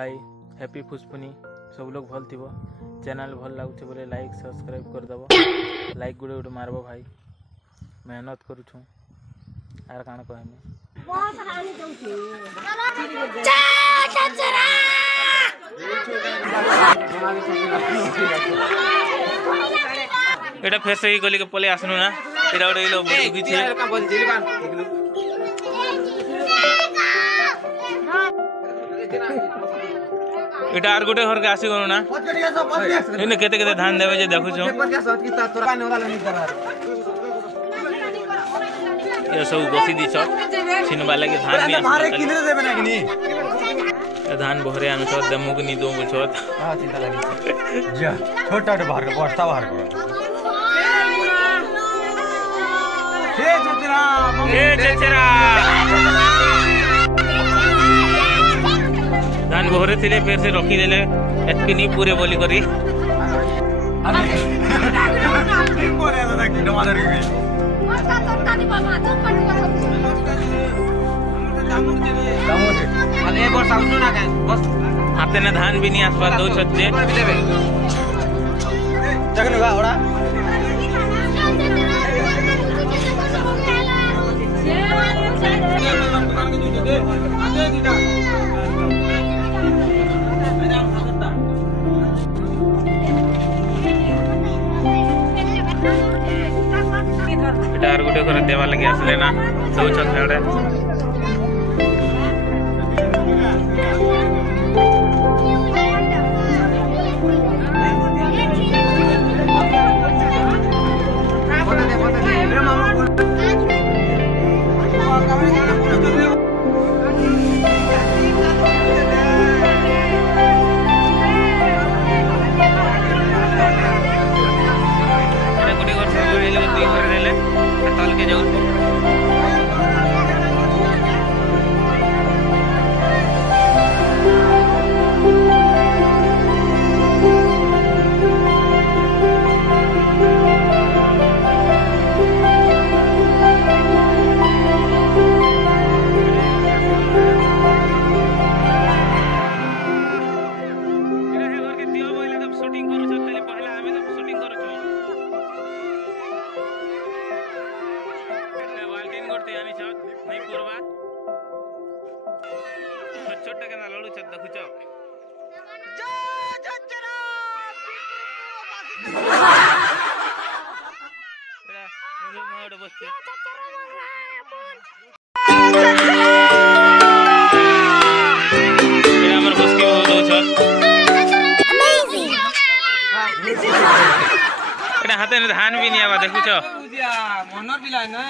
भाई हैप्पी फुसपुनी सब लोग भल थी चैनल भल लगुच बोले लाइक सब्सक्राइब करदेव लाइक गुड़े गुटे मारब भाई मेहनत करुछु आर काण कहमी एटा फेर से गली के पले आसनु ना एटा ओडे लो दुगी छे एटा आर गोटे घर के आसी गनु ना इने केते केते धान देबे जे देखु छ ये सब बसी दी छ छिनबा लागे धान भी मारे किने देबे ना किनी धान बहरे आनु छ दमु के नी दो गो छ हां चिंता लागी जा छोटा छोटा बाहर के बस्ता बाहर के हे चचरा धान बहरे थिले फिर से रखी देले एतकी नी पूरे बोली करी हाथे ने धान भी नहीं आसपास दो छज्जे एटार गुटे घर देवा लगे आसले ना दो छज्जे तल के जाऊ छोटा के ना लड़ू छ देखु छ हाथे धान भी नहीं आवा देखु छ मनर भी लाइन ना